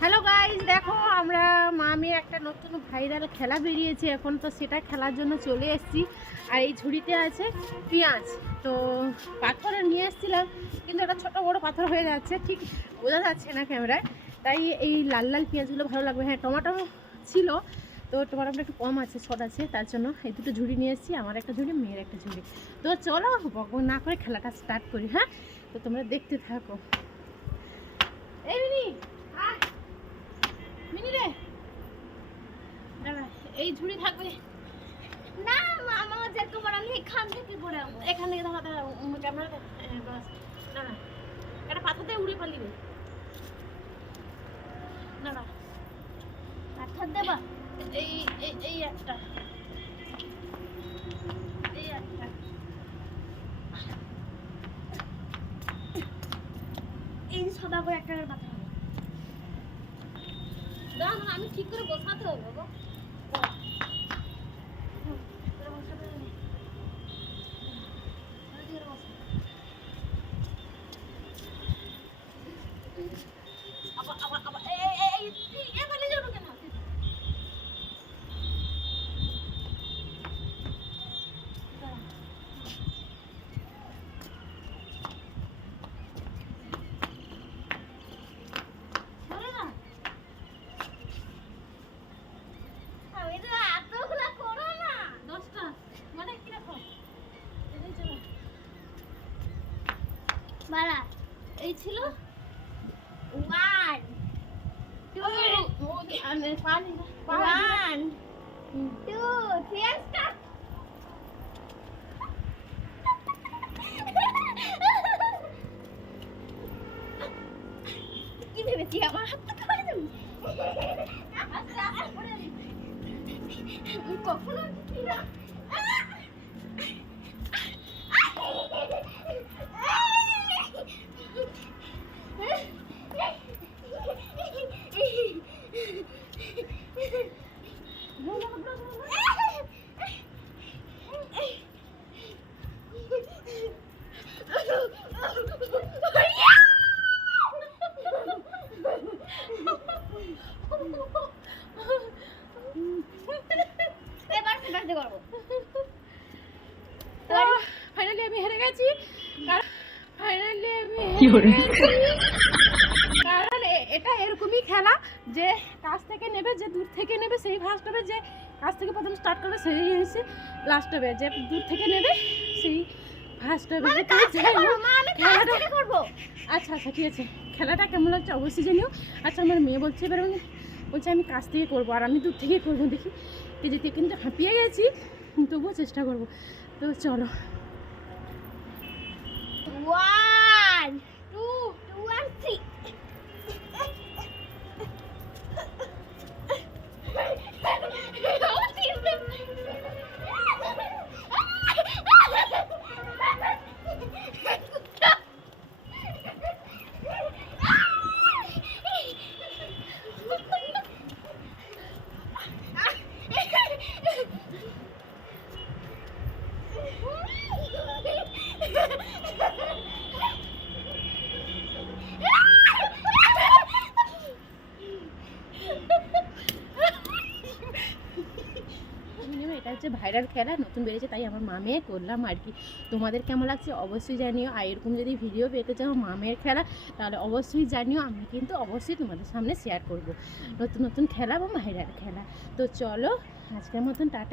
Hello guys দেখো আমরা মামি একটা নতুন ভাইরাল খেলা বেরিয়েছে, এখন তো সেটা খেলার জন্য চলে এসেছি। আর এই ঝুড়িতে আছে পেঁয়াজ। তো পাথর নিয়ে এসেছিলাম, কিন্তু একটা ছোট বড় পাথর হয়ে যাচ্ছে, ঠিক বোঝা যাচ্ছে না ক্যামেরায় তাই এই লাল লাল পেঁয়াজগুলো ভালো লাগবে। হ্যাঁ টমাটো ছিল, তো টমেটোটা একটু কম আছে শর্ট আছে, তার জন্য এই দুটো ঝুড়ি নিয়ে এসেছি, আমার একটা ঝুড়ি, মেয়ের একটা ঝুড়ি। তো চলো বকবক না করে খেলাটা স্টার্ট করি হ্যাঁ? তো তোমরা দেখতে থাকো। এই মিনি। মিনি রে। এই ঝুড়ি থাকবে। না মামা যেতে পারে, আমি এখান থেকে আনব এখান থেকে ক্যামেরাতে বাস, দাঁড়া। একটা উড়ে পালিবে দাঁড়া পাথর দেবা এই এই এই একটা এই একটা এই সদা করে একটা করে পাথর হবে। আমি ঠিক করে বসাতে হবে গো দাঁড়া। হুম, করে বসাতে হবে। এদিকে করে বসা। আবার আবার আবার এই এই এই এই তুই এখানে যাব কেন দাঁড়া। ধরে না আমি তো এতগুলা করো না দশটা মানে কীরকম এদিকে চলো বাড়া এই ছিল one two one two three আমার করে দিবি। কখনো সেটাতে করব। ফাইনালি আমি হেরে গেছি। ফাইনালি আমি কারণ এটা এরকমই খেলা যে কাছ থেকে নেবে যে দূর থেকে নেবে সেই ফার্স্ট হবে যে কাছ থেকে প্রথম স্টার্ট করবে সেই হচ্ছে লাস্ট হবে। যে দূর থেকে নেবে সেই ফার্স্ট হবে। যে তুমি যাই হোক, মা আমি কাজ খেলাটা করব। আচ্ছা আচ্ছা ঠিক আছে। খেলাটা কেমন লাগছে? অবশ্যই জানিও। আচ্ছা আমার মেয়ে বলছে এবার আমি বলছে, আমি কাছ থেকে করব, আর আমি দূর থেকে করব দেখি। কেজিতে কিন্তু হাঁপিয়ে গেছি, তবুও চেষ্টা করব। তো চলো। ওয়ান মিনিমাম এটা হচ্ছে ভাইরাল খেলা, নতুন বেরিয়েছে তাই আমার মামে করলাম আর কি। তোমাদের কেমন লাগছে অবশ্যই জানিও, আর এরকম যদি ভিডিও পেতে চাও মামের খেলা, তাহলে অবশ্যই জানিও, আমি কিন্তু অবশ্যই তোমাদের সামনে শেয়ার করব। নতুন নতুন খেলা বা ভাইরাল খেলা। তো চলো, আজকের মতন টাটা।